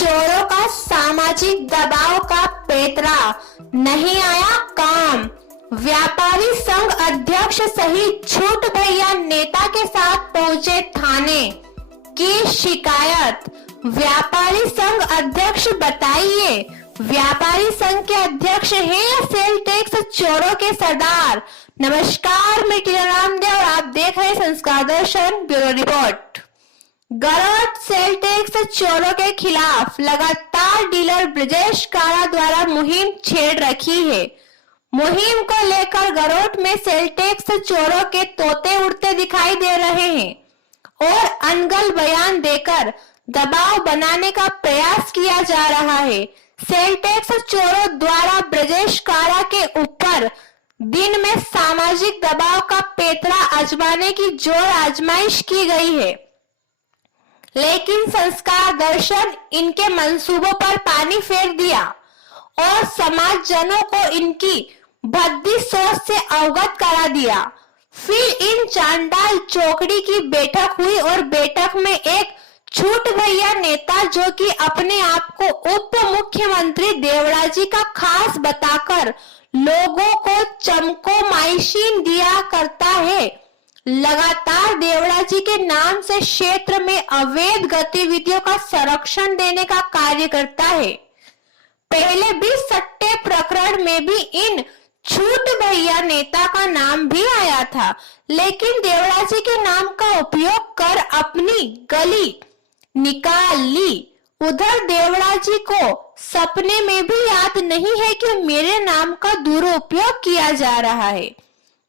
चोरों का सामाजिक दबाव का पेतरा नहीं आया काम। व्यापारी संघ अध्यक्ष सहित छूट भैया नेता के साथ पहुंचे थाने की शिकायत। व्यापारी संघ अध्यक्ष बताइए, व्यापारी संघ के अध्यक्ष हैं या सेल टैक्स चोरों के सरदार? नमस्कार, मैं किरण रामदेव और आप देख रहे हैं संस्कार दर्शन ब्यूरो रिपोर्ट। गलत सेल टैक्स चोरों के खिलाफ लगातार डीलर ब्रजेश कारा द्वारा मुहिम छेड़ रखी है। मुहिम को लेकर गरोट में सेल टैक्स चोरों के तोते उड़ते दिखाई दे रहे हैं और अनगल बयान देकर दबाव बनाने का प्रयास किया जा रहा है। सेल टैक्स चोरों द्वारा ब्रजेश कारा के ऊपर दिन में सामाजिक दबाव का पेतरा आजमाने की जोर आजमाइश की गई है, लेकिन संस्कार दर्शन इनके मंसूबों पर पानी फेर दिया और समाजजनों को इनकी भद्दी सोच से अवगत करा दिया। फिर इन चांडाल चौकड़ी की बैठक हुई और बैठक में एक छूट भैया नेता, जो कि अपने आप को उप मुख्यमंत्री देवड़ा जी का खास बताकर लोगों को चमकोमाइशीन दिया करता है, लगातार देवड़ा जी के नाम से क्षेत्र में अवैध गतिविधियों का संरक्षण देने का कार्य करता है। पहले भी सट्टे प्रकरण में भी इन छूट भैया नेता का नाम भी आया था, लेकिन देवड़ा जी के नाम का उपयोग कर अपनी गली निकाल ली। उधर देवड़ा जी को सपने में भी याद नहीं है कि मेरे नाम का दुरुपयोग किया जा रहा है,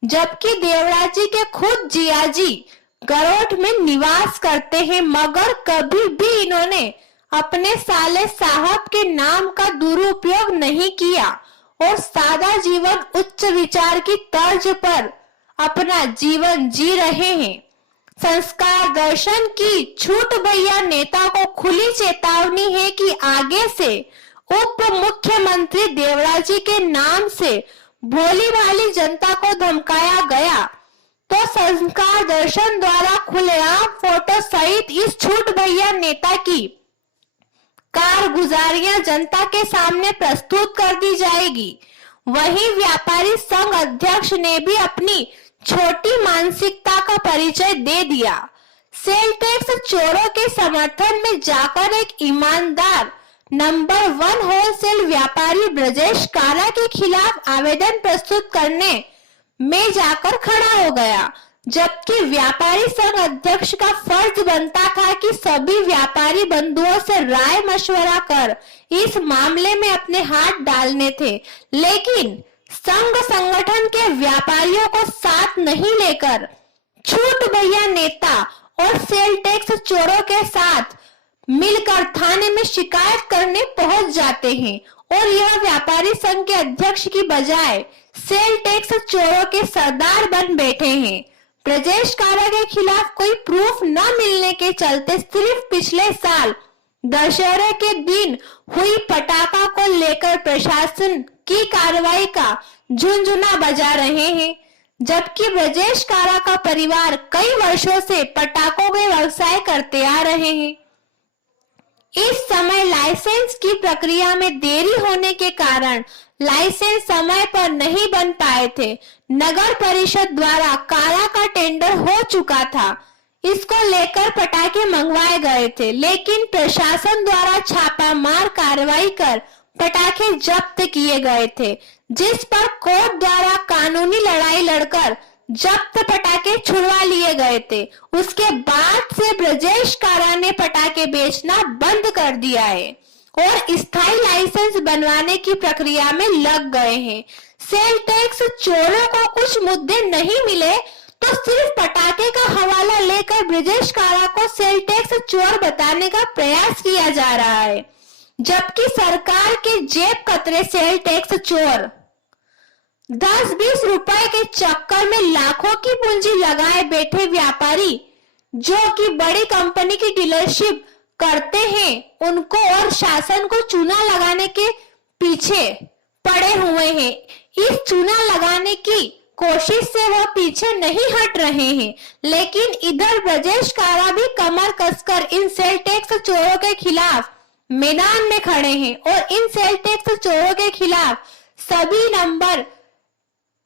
जबकि देवड़ा जी के खुद जिया जी गरोठ में निवास करते हैं, मगर कभी भी इन्होंने अपने साले साहब के नाम का दुरुपयोग नहीं किया और सादा जीवन उच्च विचार की तर्ज पर अपना जीवन जी रहे हैं। संस्कार दर्शन की छूट भैया नेता को खुली चेतावनी है कि आगे से उप मुख्यमंत्री देवड़ा जी के नाम से भोली भाली जनता को धमकाया गया तो संस्कार दर्शन द्वारा खुलेआम फोटो सहित इस छूट भैया नेता की कारगुजारियां जनता के सामने प्रस्तुत कर दी जाएगी। वहीं व्यापारी संघ अध्यक्ष ने भी अपनी छोटी मानसिकता का परिचय दे दिया। सेल टैक्स चोरों के समर्थन में जाकर एक ईमानदार नंबर 1 होलसेल व्यापारी ब्रजेश कारा के खिलाफ आवेदन प्रस्तुत करने में जाकर खड़ा हो गया, जबकि व्यापारी संघ अध्यक्ष का फर्ज बनता था कि सभी व्यापारी बंधुओं से राय मशवरा कर इस मामले में अपने हाथ डालने थे, लेकिन संघ संगठन के व्यापारियों को साथ नहीं लेकर छूट भैया नेता और सेल टैक्स चोरों के साथ मिलकर थाने में शिकायत करने पहुंच जाते हैं और यह व्यापारी संघ के अध्यक्ष की बजाय सेल टैक्स चोरों के सरदार बन बैठे हैं। ब्रजेश कारा के खिलाफ कोई प्रूफ न मिलने के चलते सिर्फ पिछले साल दशहरे के दिन हुई पटाखा को लेकर प्रशासन की कार्रवाई का झुंझुना बजा रहे हैं, जबकि ब्रजेश कारा का परिवार कई वर्षों से पटाखों के व्यवसाय करते आ रहे हैं। इस समय लाइसेंस की प्रक्रिया में देरी होने के कारण लाइसेंस समय पर नहीं बन पाए थे। नगर परिषद द्वारा कारा का टेंडर हो चुका था, इसको लेकर पटाखे मंगवाए गए थे, लेकिन प्रशासन द्वारा छापामार कार्रवाई कर पटाखे जब्त किए गए थे, जिस पर कोर्ट द्वारा कानूनी लड़ाई लड़कर जब्त पटाखे छुड़वा लिए गए थे। उसके बाद से ब्रजेश कारा ने पटाखे बेचना बंद कर दिया है और स्थायी लाइसेंस बनवाने की प्रक्रिया में लग गए हैं। सेल टैक्स चोरों को कुछ मुद्दे नहीं मिले तो सिर्फ पटाखे का हवाला लेकर ब्रजेश कारा को सेल टैक्स चोर बताने का प्रयास किया जा रहा है, जबकि सरकार के जेब कतरे सेल टैक्स चोर 10-20 रुपए के चक्कर में लाखों की पूंजी लगाए बैठे व्यापारी, जो कि बड़ी कंपनी की डीलरशिप करते हैं, उनको और शासन को चूना लगाने के पीछे पड़े हुए हैं। इस चूना लगाने की कोशिश से वह पीछे नहीं हट रहे हैं, लेकिन इधर ब्रजेश कारा भी कमर कसकर इन सेल टैक्स चोरों के खिलाफ मैदान में खड़े हैं और इन सेल टैक्स चोरों के खिलाफ सभी नंबर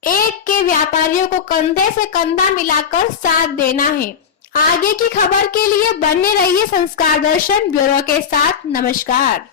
1 के व्यापारियों को कंधे से कंधा मिलाकर साथ देना है। आगे की खबर के लिए बने रहिए संस्कार दर्शन ब्यूरो के साथ। नमस्कार।